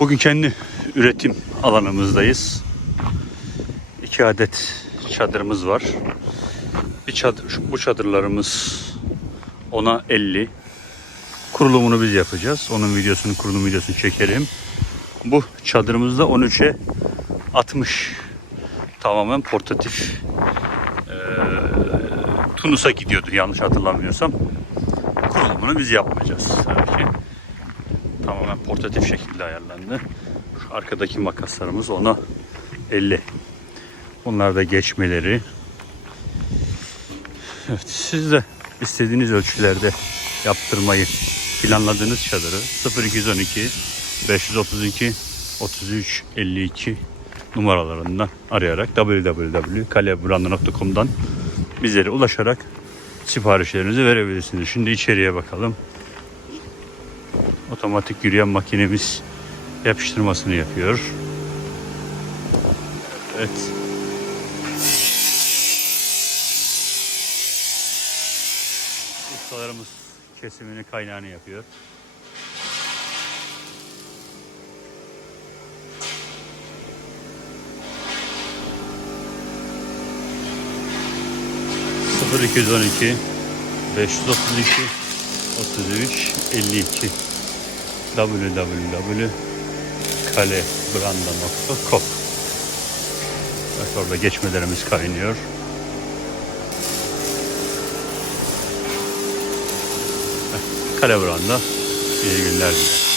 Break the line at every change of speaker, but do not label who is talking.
Bugün kendi üretim alanımızdayız. İki adet çadırımız var. Bir çadır, bu çadırlarımız ona 50. Kurulumunu biz yapacağız. Onun videosunu, kurulum videosunu çekerim. Bu çadırımızda 13'e 60. Tamamen portatif. Ee, Tunus'a gidiyordu yanlış hatırlamıyorsam. Kurulumunu biz yapmayacağız. Ki tamamen portatif şekilde ayarlandı. Şu arkadaki makaslarımız ona 50. Bunlar da geçmeleri. Evet, siz de istediğiniz ölçülerde yaptırmayı planladığınız çadırı 0212 532 33 52 numaralarından arayarak www.kalebranda.com'dan bizlere ulaşarak siparişlerinizi verebilirsiniz. Şimdi içeriye bakalım. Otomatik yürüyen makinemiz yapıştırmasını yapıyor. Evet. Ustalarımız kesimini kaynağını yapıyor. Sıfır 212 532 33 52 www.kalebranda.com Bak orada geçmelerimiz kaynıyor. Kale Branda iyi günler dilerim.